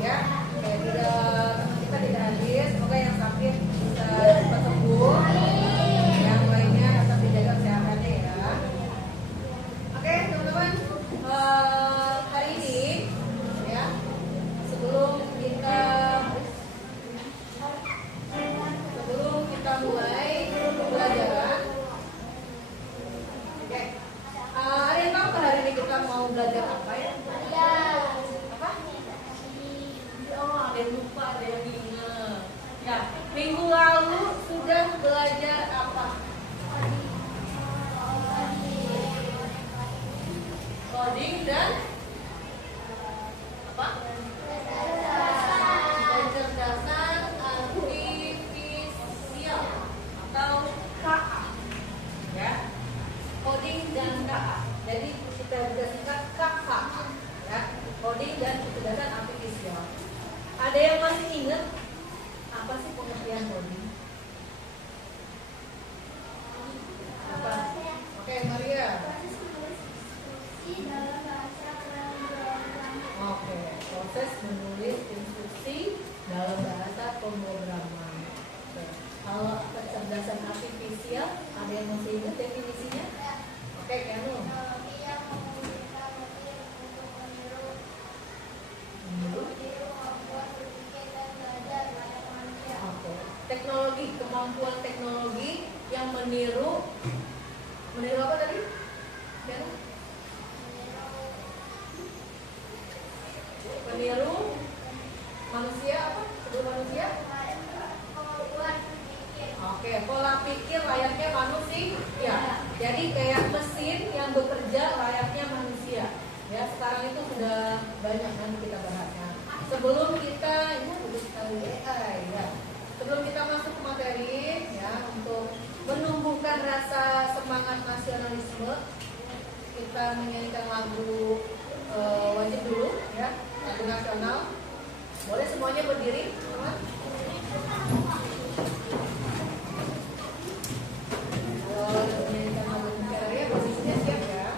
ya. Oke, teman kita tidak hadir. Semoga yang sakit bisa cepat sembuh. Yang lainnya tetap dijaga kesehatannya ya. Oke, teman-teman. Hari ini ya, sebelum kita mulai pembelajaran. Oke. Ada yang tahu hari ini kita mau belajar apa ya? Apa? Oh, ada yang lupa, ada yang ingat. Ya, minggu lalu sudah belajar apa? Coding dan apa? Kecerdasan artifisial atau KA. Ya. Coding dan KA. Jadi kita bisa singkat KA. Ya. Coding dan kecerdasan artifisial. Ada yang masih ingat apa sih pengertian coding? Apa? Oke, Maria. Oke, proses menulis instruksi dalam bahasa pemrograman. Kalau kecerdasan artifisial, ada yang masih ingat definisinya? Oke, kamu. Teknologi, kemampuan teknologi yang meniru apa tadi? Meniru manusia apa? Sebelum manusia? Oke, pola pikir layaknya manusia. Jadi kayak mesin yang bekerja layaknya manusia. Ya, sekarang itu sudah banyak kan kita bahasnya. Sebelum kita AI ya. Sebelum kita masuk ke materi ya, untuk menumbuhkan rasa semangat nasionalisme, kita menyanyikan lagu wajib dulu ya, lagu nasional. Boleh semuanya berdiri, teman. Kalau menyanyikan lagu negara ya, posisinya siap ya.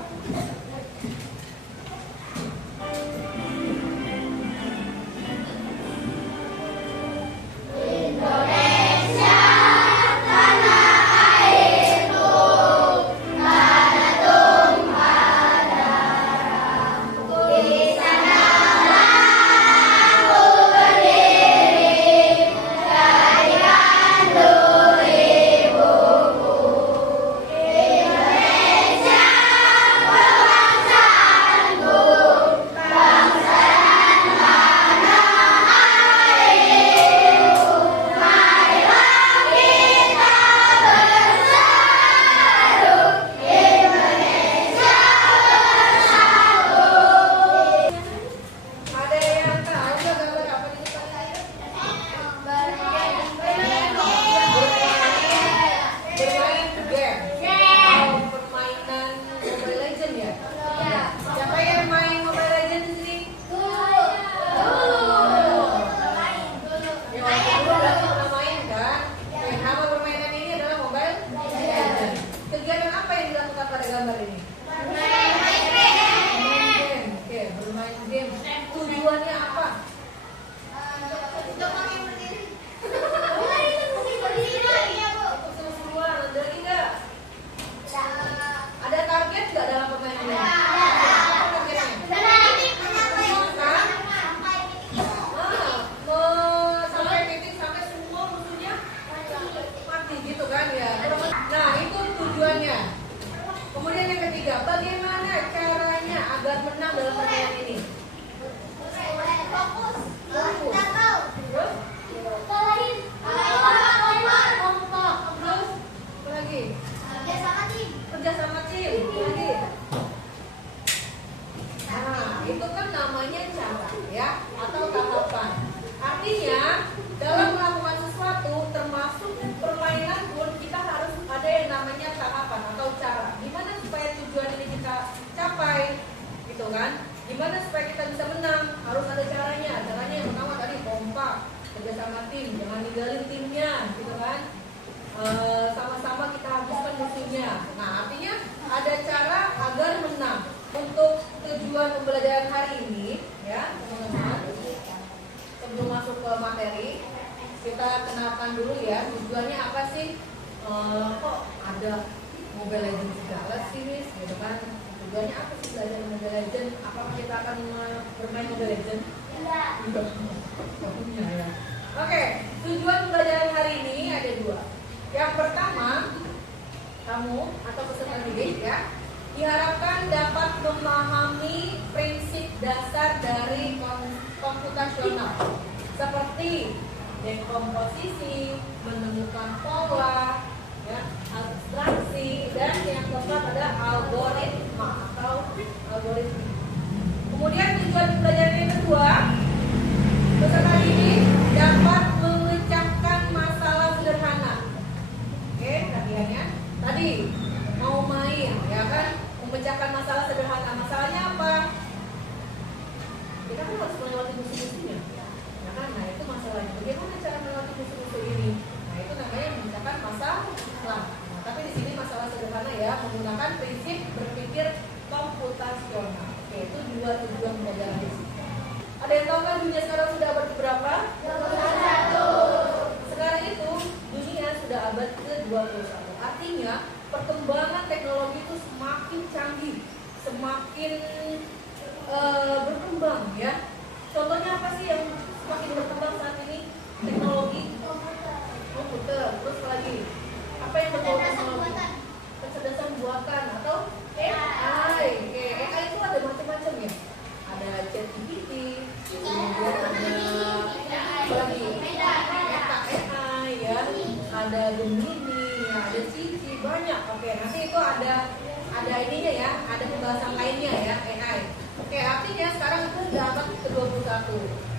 Gimana supaya kita bisa menang? Harus ada caranya. Caranya yang pertama tadi kompak, kerja sama tim, jangan ninggalin timnya, gitu kan? Sama-sama kita habiskan musuhnya. Nah, artinya ada cara agar menang. Untuk tujuan pembelajaran hari ini, ya teman-teman, materi, kita kenalkan dulu ya tujuannya apa sih? Kok ada Mobile Legends segala sih, Miss? Gitu kan? Tujuannya apa sih belajar Mobile Legends? Apakah kita akan bermain Mobile Legends? Enggak. Ya. Oke, tujuan pembelajaran hari ini ada dua. Yang pertama, kamu atau peserta didik ya diharapkan dapat memahami prinsip dasar dari komputasional seperti dekomposisi, menemukan pola, ya, abstraksi, dan yang keempat ada algoritma atau algoritma. Kemudian tujuan pembelajaran yang kedua, peserta didik dapat memecahkan masalah sederhana. Oke, latihannya tadi mau main, ya kan? Memecahkan masalah sederhana. Masalahnya apa? Kita kan harus melewati musuh-musuhnya, ya kan? Nah itu masalahnya. Bagaimana cara melewati musuh-musuh ini? Nah itu namanya memecahkan masalah. Nah, tapi di sini masalah sederhana ya, menggunakan prinsip berpikir komputasional. Oke, itu dua tujuan pembelajaran di sini. Ada yang tahu kan dunia sekarang sudah abad berapa? 21. Sekarang itu dunia sudah abad ke-21. Artinya perkembangan teknologi itu semakin canggih, semakin berkembang ya. Contohnya apa sih yang semakin berkembang saat ini? Teknologi komputer, terus apa lagi? Apa yang berbau teknologi? Kecerdasan buatan atau AI. Oke, AI itu ada macam-macam ya. Ada ChatGPT, kemudian ada apa lagi? Meta AI ya, ada Gemini, ada Cici, banyak. Oke, nanti itu ada ininya ya, ada pembahasan lainnya ya, AI. Oke, artinya sekarang itu sudah abad ke-21,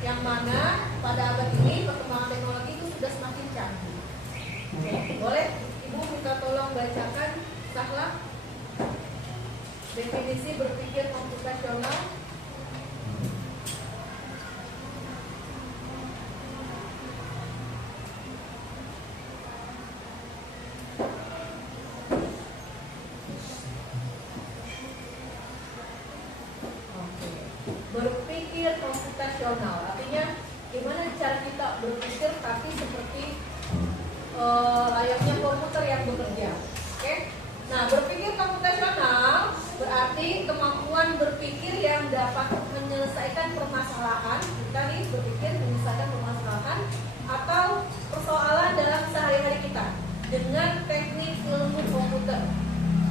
yang mana pada abad ini perkembangan teknologi itu sudah semakin canggih. Oke, boleh Ibu minta tolong bacakan Sahla definisi berpikir komputasional. Berpikir komputasional artinya gimana cara kita berpikir tapi seperti layaknya komputer yang bekerja. Oke? Nah, berpikir komputasional berarti kemampuan berpikir yang dapat menyelesaikan permasalahan. Kita nih berpikir menyelesaikan permasalahan atau persoalan dalam sehari-hari kita dengan teknik ilmu komputer.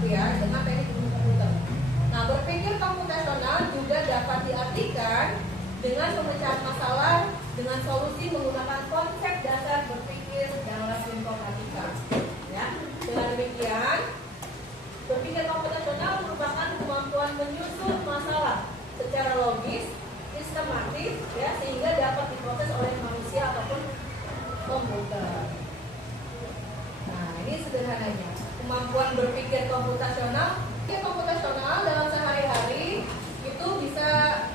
Ya, dengan teknik ilmu komputer. Nah, berpikir komputasional juga dapat diartikan dengan pemecahan masalah dengan solusi menggunakan konsep dasar berpikir dalam informatika. Ya, dengan demikian, berpikir komputasional merupakan kemampuan menyusun masalah secara logis, sistematis, ya, sehingga dapat diproses oleh manusia ataupun komputer. Nah, ini sederhananya kemampuan berpikir komputasional. Berpikir komputasional dalam sehari-hari itu bisa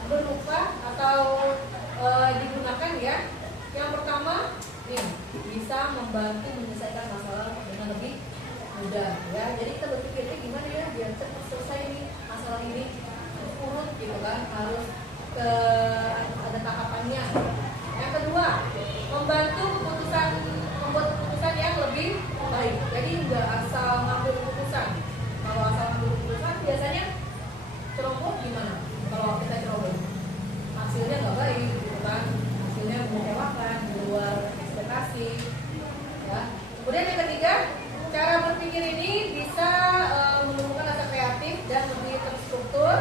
berupa atau digunakan ya. Yang pertama, nih, bisa membantu menyelesaikan masalah dengan lebih mudah ya. Jadi kita berpikirnya gimana ya biar cepat selesai nih masalah ini, urut gitu kan, harus ada tahapannya. Yang kedua, membantu membuat keputusan yang lebih baik. Jadi nggak asal ngambil keputusan. Kalau asal ngambil keputusan biasanya ceroboh gimana? Kalau kita ceroboh, hasilnya nggak baik, gitu kan? Hasilnya mengecewakan, di luar ekspektasi. Ya. Kemudian yang ketiga, cara berpikir ini bisa menemukan rasa kreatif dan lebih terstruktur.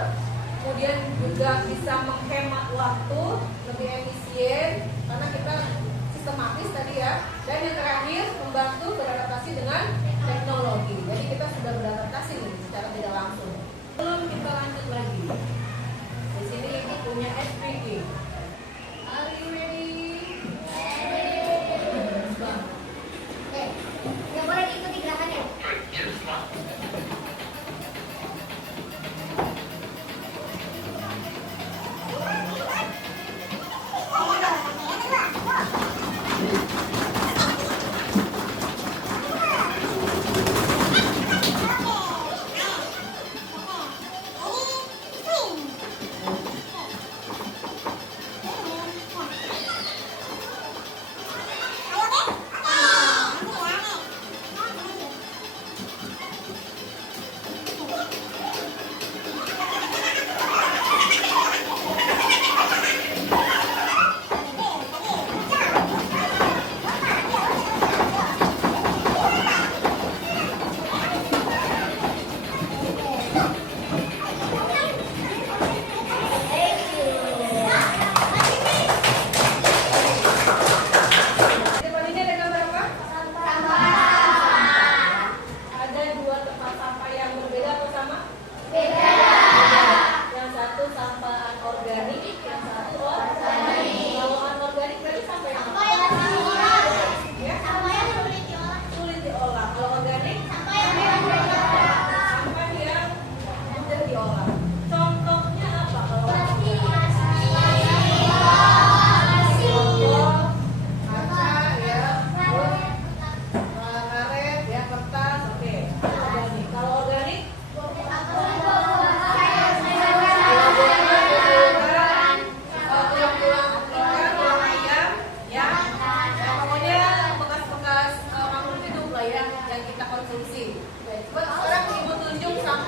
Kemudian juga bisa menghemat waktu, lebih efisien karena kita sistematis tadi ya. Dan yang terakhir, membantu beradaptasi dengan teknologi. Jadi kita sudah beradaptasi nih secara tidak langsung. Belum kita lanjut lagi. Di sini Ibu punya SPG. Are you ready? Yang boleh diikuti gerakannya.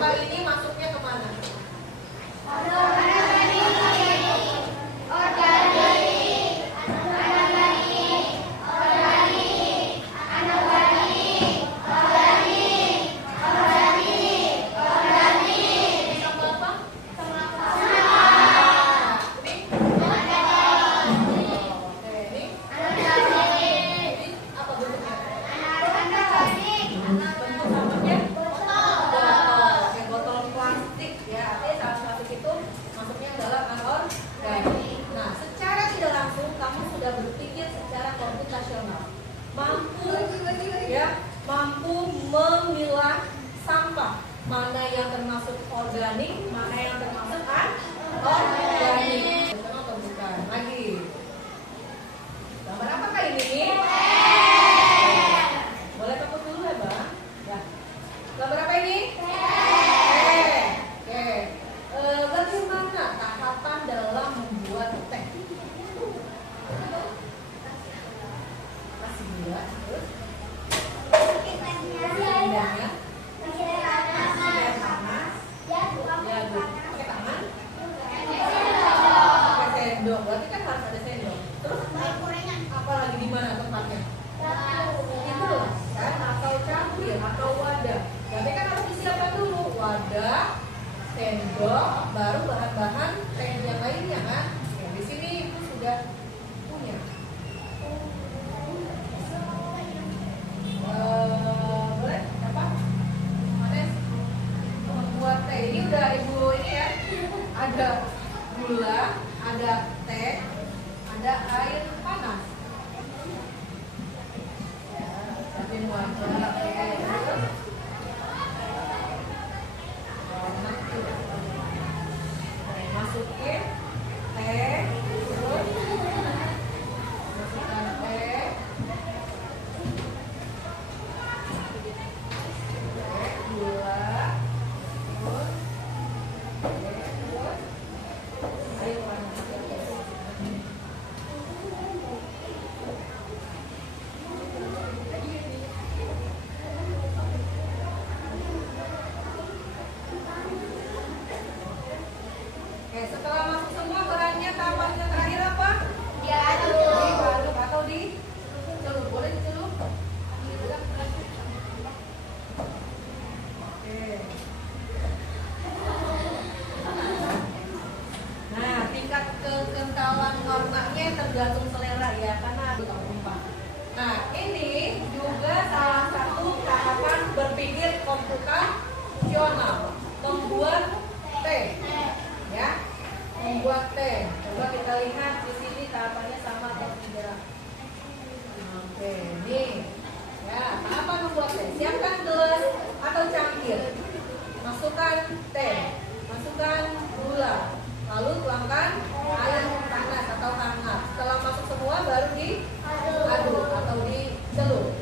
sampah ini masuknya kemana? Mampu memilah sampah, mana yang termasuk organik, mana yang termasuk anorganik. Betul atau bukan? Lagi. Gambar apakah ini? Boleh tepuk dulu ya, Bang? Ya. Gambar apa ini? Oke. Bagaimana tahapan dalam membuat teh? Kasih gula, terus berarti kan harus ada sendok. Terus apa lagi di mana tempatnya? Itu lah, kan? Atau cangkir atau wadah. Berarti kan harus disiapkan dulu wadah, sendok, baru bahan-bahan teh yang lainnya kan? Ya, di sini itu sudah punya. Boleh? Apa? Manes? Membuat teh ini udah ibu ini ya. Ada gula, ada teh, ada air panas. Ya, siapin wadah, teh. Masukin teh, terus masukkan teh, gula, terus air panas. Oke, setelah masuk semua bahannya, tahapan yang terakhir apa? Diaduk atau dicelup. Boleh dicelup? Oke. Nah, tingkat kekentalan warnanya tergantung selera ya, karena ada tumpah. Nah, ini juga salah satu tahapan berpikir komputasional, membuat teh. Ya, membuat teh. Coba kita lihat di sini tahapannya sama atau tidak. Oke, nih. Ya, tahapan membuat teh. Siapkan gelas atau cangkir. Masukkan teh, masukkan gula. Lalu tuangkan air panas atau hangat. Setelah masuk semua baru diaduk atau dicelup.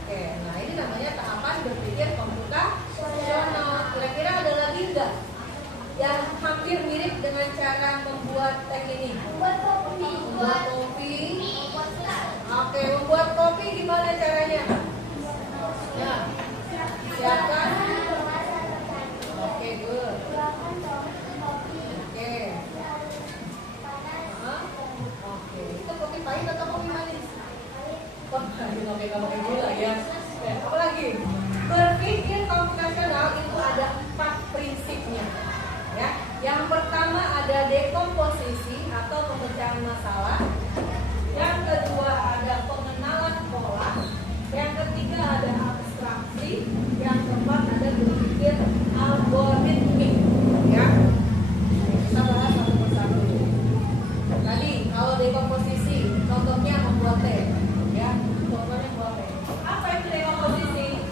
Oke, nah ini namanya tahapan berpikir komputasional. Kira-kira ada lagi enggak yang hampir mirip dengan cara membuat teh ini? Membuat kopi. Oke, membuat kopi gimana caranya? Ya, siapkan. Oke, good. Oke. Oke, itu kopi pahit atau kopi manis? Oke, kamu pakai gula ya. Apa lagi? Berpikir komputasional itu ada 4 prinsipnya. Ya, yang pertama ada dekomposisi atau pemecahan masalah. Yang kedua ada pengenalan pola. Yang ketiga ada abstraksi. Yang keempat ada berpikir algoritmik. Ya, kita bahas satu persatu. Tadi kalau dekomposisi, contohnya membuat teh. Ya, contohnya membuat teh. Apa itu dekomposisi?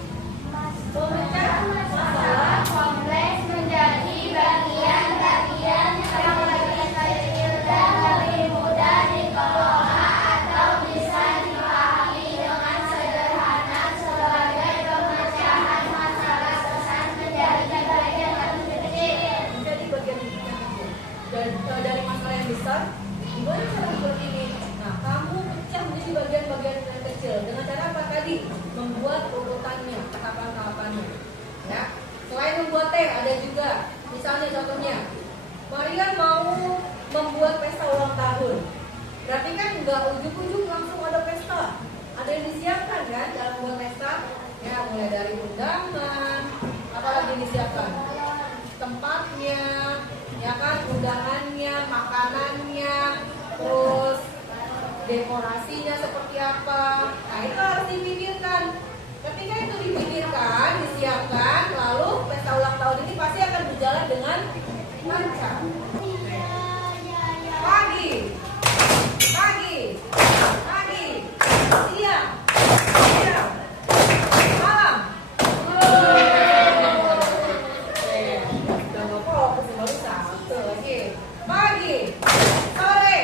Memecah masalah kompleks menjadi bagian-bagian yang lebih kecil dan lebih mudah dikelola atau bisa dipahami dengan sederhana sebagai pemecahan masalah besar menjadi bagian yang kecil. Menjadi bagian yang kecil. Dari masalah yang besar, gimana cara seperti ini? Nah, kamu pecah menjadi bagian-bagian yang kecil. Dengan cara apa tadi? Membuat urutannya, tahapan-tahapannya. Ya. Selain membuat teh, ada juga. Misalnya contohnya, Maria mau membuat pesta ulang tahun. Berarti kan nggak ujuk-ujuk langsung ada pesta. Ada yang disiapkan kan dalam membuat pesta? Ya, mulai dari undangan, apalagi disiapkan tempatnya, ya kan, undangannya, makanannya, terus dekorasinya seperti apa. Nah, itu harus dipikirkan. Ketika itu dipikirkan, disiapkan, lalu pesta ulang tahun ini pasti akan berjalan dengan lancar. Pagi, pagi, pagi, siang, siang, malam. Udah mau fokus, baru satu lagi. Pagi, sore,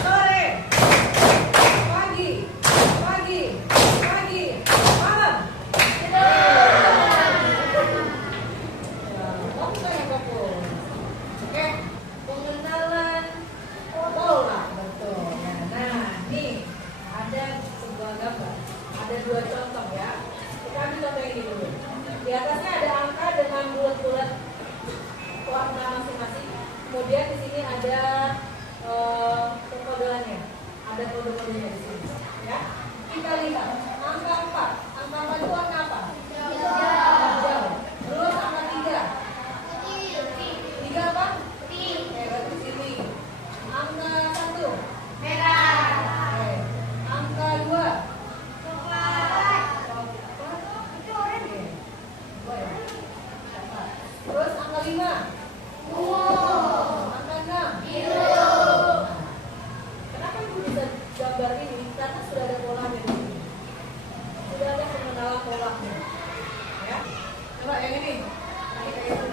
sore, pagi, pagi, pagi, malam. Oke, pengenalan pola, betul. Nah, nih ada sebuah gambar, ada dua contoh ya. Kita ambil contoh ini dulu. Di atasnya ada angka dengan bulat-bulat warna masing-masing. Kemudian di sini ada kodeannya, ada kode-kodenya di sini. Ya, kita lihat angka 4. Angka 4 itu warna apa? Hijau. Terus angka 3. 3 apa? Berarti di sini. Angka 1. Oke. Angka 2. Terus angka 5. Angka 6. Kenapa ibu bisa gambar ini? Karena sudah ada polanya di sini. Sudah ada pengenalan polanya. Ya. Coba yang ini. Ini kayak gitu.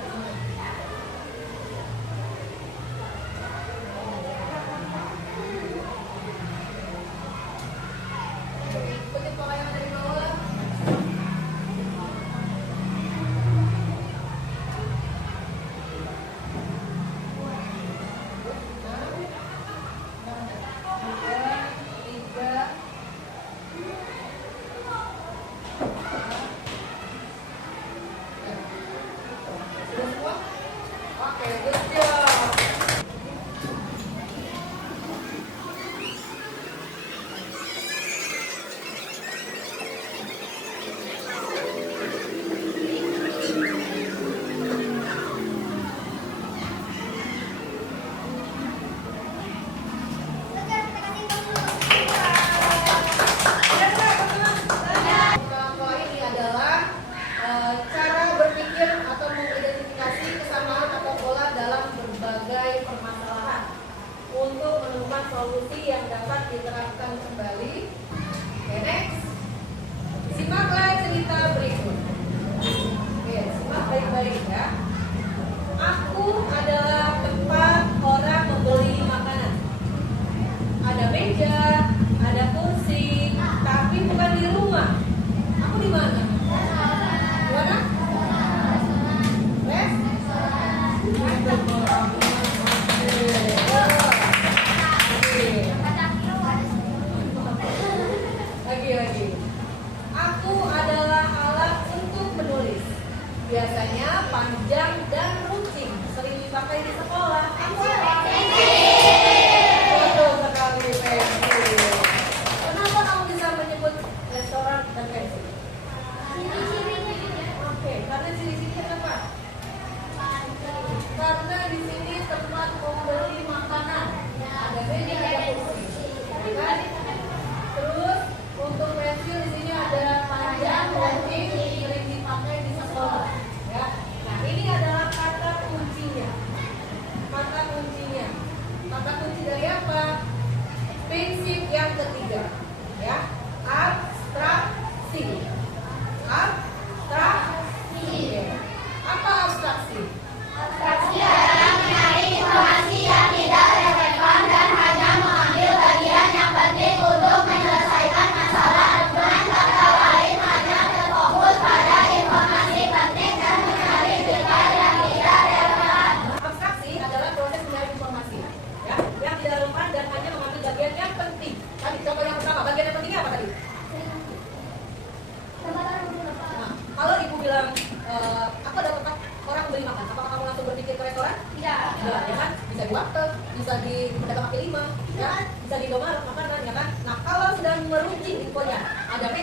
Ikuti pola yang ada di bawah. Oke, good job.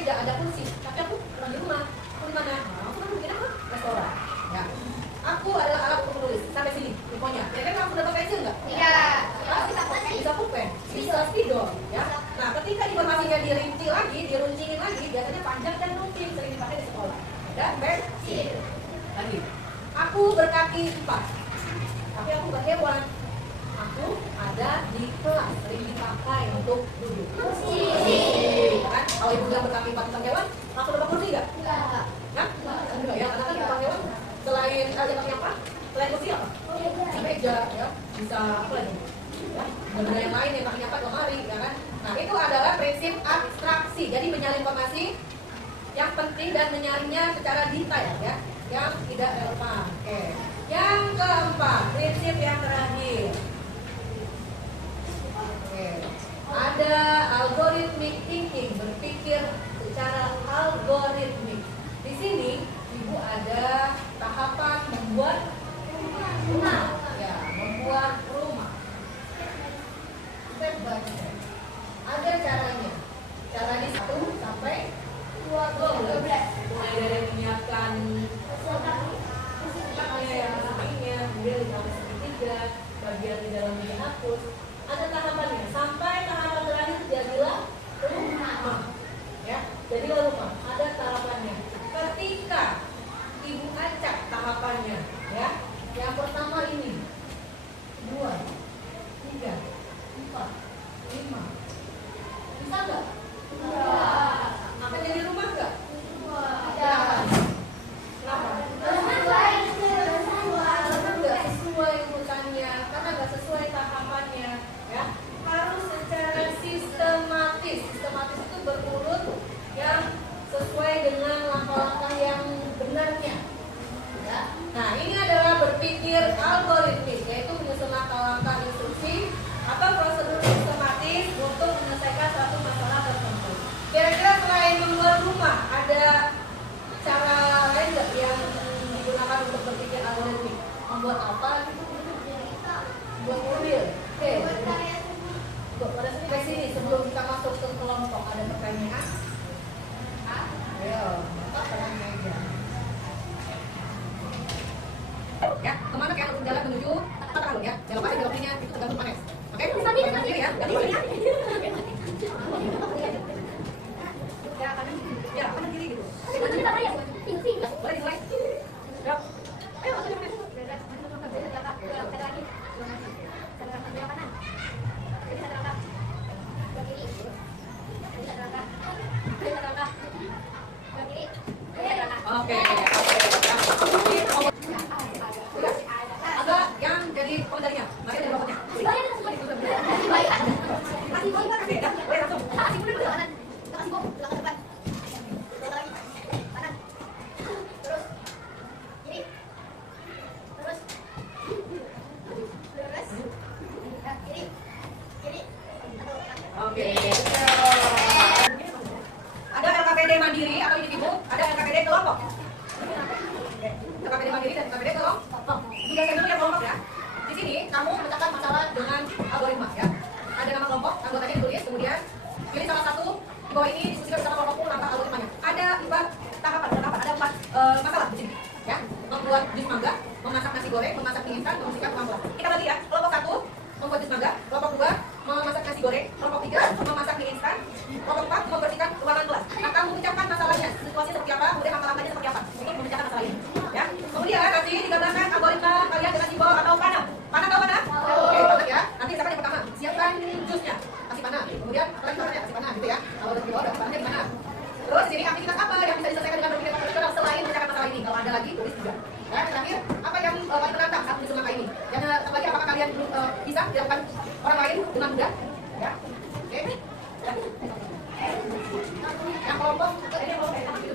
meja, ada kursi, tapi aku bukan di rumah. Aku di mana? Aku kan mungkin apa? Restoran. Ya. Aku adalah alat untuk menulis. Sampai sini, infonya. Ya kan kamu dapat pensil nggak? Iya. Bisa pulpen, bisa spidol, ya. Nah, ketika informasinya dirinci lagi, diruncingin lagi, biasanya panjang dan runcing sering dipakai di sekolah. Ada pensil. Lagi. Aku berkaki 4, tapi aku bukan hewan. Aku ada di kelas, sering dipakai untuk duduk. Kursi. Kan? Kalau ibu bilang berkaki 4 tentang hewan, aku dapat kursi nggak? Enggak. Nah, enggak ya, karena kan tentang hewan selain pakai apa? Selain kursi apa? Meja, ya. Bisa apa lagi? Ya, benda yang lain yang pakai apa? Lemari, ya kan? Nah, itu adalah prinsip abstraksi. Jadi menyalin informasi yang penting dan menyaringnya secara detail, ya, yang tidak relevan. Oke. Yang keempat, prinsip yang terakhir. Oke. Ada algorithmic thinking, berpikir secara algoritmik. Di sini ibu ada tahapan membuat rumah, ya, membuat rumah. Step by step. Ada caranya. Cara di 1 sampai 12. Mulai dari menyiapkan kemudian ditambah segitiga, bagian di dalam dihapus. Ada tahapannya sampai tahapan terakhir jadilah rumah. Ya, jadilah rumah. Ada tahapannya. Ketika ibu acak tahapannya, ya, yang pertama ini 2, 3, 4, 5. Bisa nggak? Akan jadi rumah nggak? Kenapa? Nggak sesuai urutannya, karena nggak sesuai tahapannya, ya. Harus secara sistematis. Sistematis itu berurut yang sesuai dengan langkah-langkah yang benarnya. Ya. Nah, ini adalah berpikir algoritmis, yaitu menyusun langkah-langkah instruksi atau prosedur sistematis untuk menyelesaikan suatu masalah tertentu. Kira-kira selain membuat rumah, ada cara lain nggak yang digunakan untuk berpikir algoritmik? Membuat apa? Membuat mobil. Oke. Pada sini sebelum kita masuk ke kelompok ada pertanyaan? Ayo, pertanyaan. Ya, kemana kayak untuk jalan menuju tempat ya? Jangan lupa jawabnya itu tergantung panes. Oke? Kanan kiri ya. Ganti kiri. Ya, kanan kiri. Ya, kanan kiri gitu. Boleh dimulai. Siap. Ayo, masuk ke Oke. Ada yang jadi pengendalinya. Mari jadi robotnya. Oke. Ada LKPD mandiri atau individu, ada LKPD kelompok. LKPD mandiri dan LKPD kelompok. Juga saya yang kelompok ya. Di sini kamu memecahkan masalah dengan algoritma ya. Ada nama kelompok, anggotanya ditulis, kemudian pilih salah satu di bawah ini diskusikan bersama kelompokmu langkah algoritmanya. Ada 4 tahapan, ada 4 masalah di sini. Ya, membuat jus mangga, memasak nasi goreng, memasak mie instan, membersihkan kemampuan. Kita bagi ya. Kelompok 1 membuat jus mangga, kelompok 2 memasak nasi goreng, kelompok 3 memasak mie instan, kelompok 4 membersihkan ruangan kelas. Nah, kamu ucapkan masalahnya, situasi seperti apa, kemudian langkah-langkahnya seperti apa untuk memecahkan masalah ini. Ya. Kemudian nanti digambarkan algoritma kalian dengan simbol atau panah. Panah tahu panah? Oke, banget ya. Nanti siapa yang pertama? Siapkan jusnya, kasih panah. Kemudian kalian caranya kasih panah gitu ya. Kalau di bawah panahnya di mana? Terus di sini aktivitas apa yang bisa diselesaikan dengan berpikir konvensional selain memecahkan masalah ini? Kalau ada lagi tulis juga. Ya, terakhir apa yang paling menantang saat menyusun langkah ini? Dan lagi apakah kalian bisa dilakukan orang lain dengan mudah? Ya, oke. Ya. Yang kelompok ini kelompok yang itu.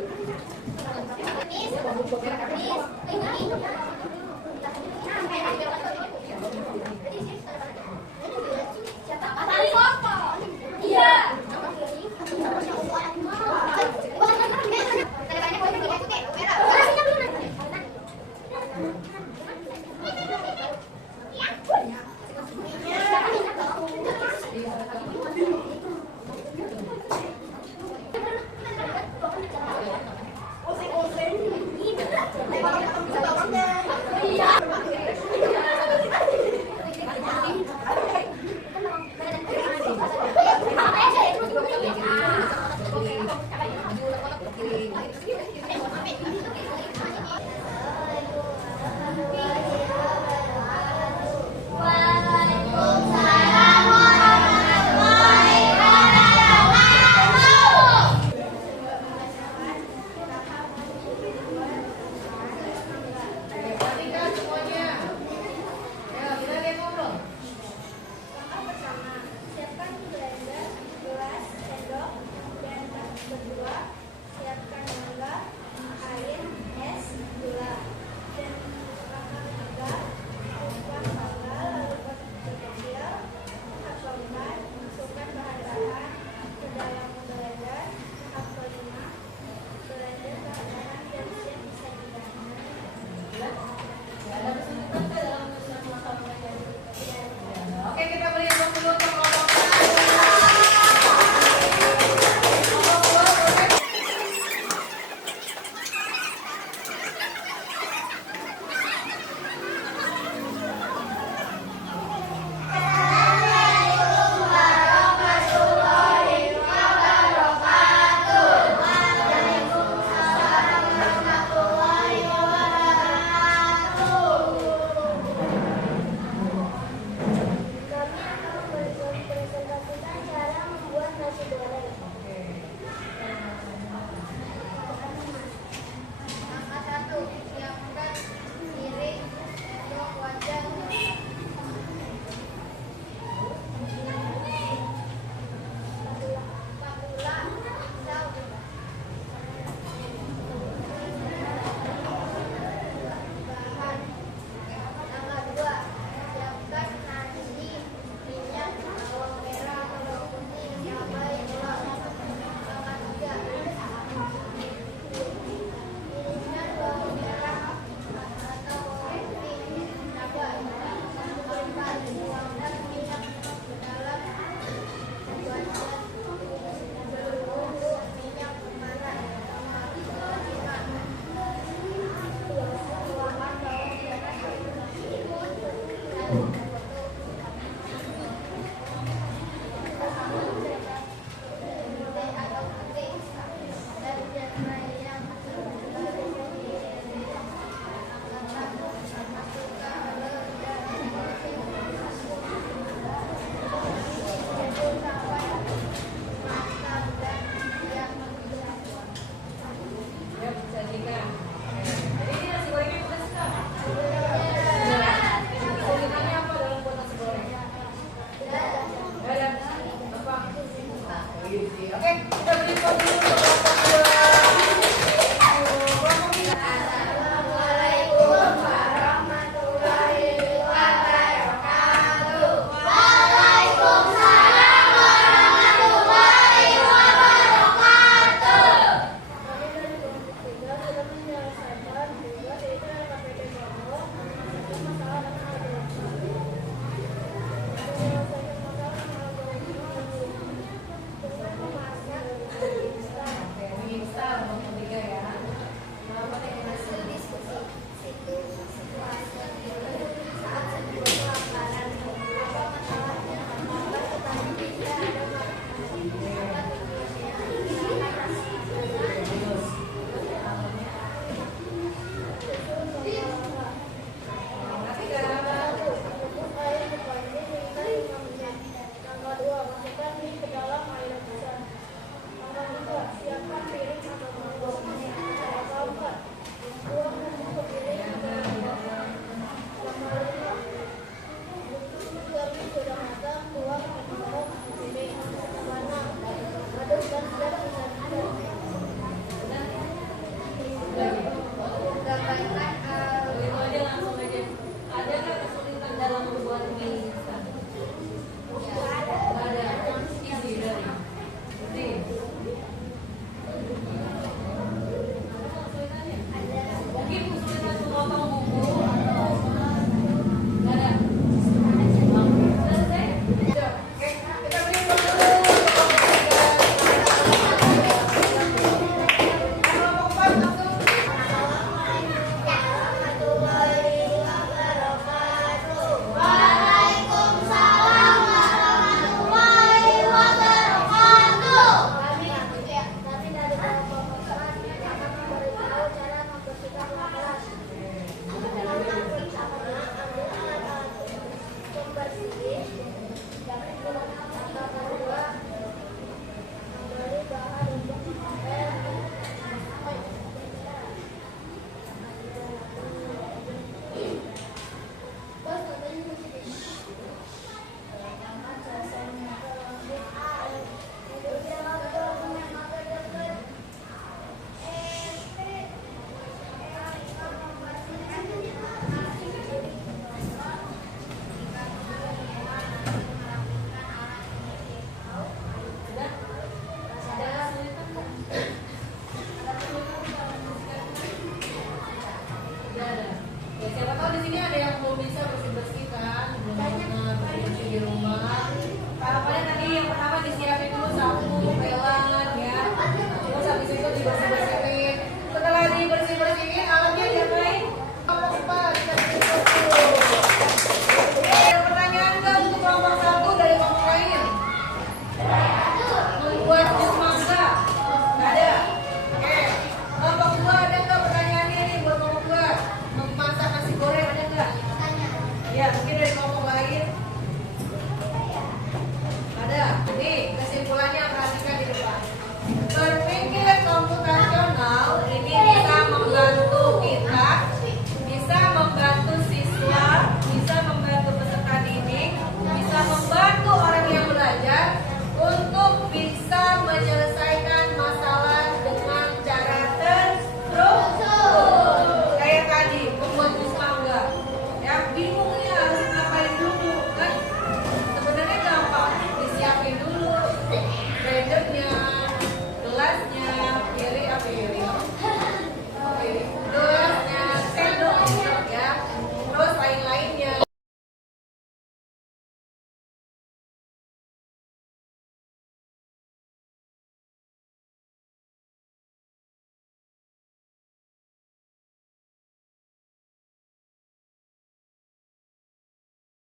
Kita beri tepuk dulu untuk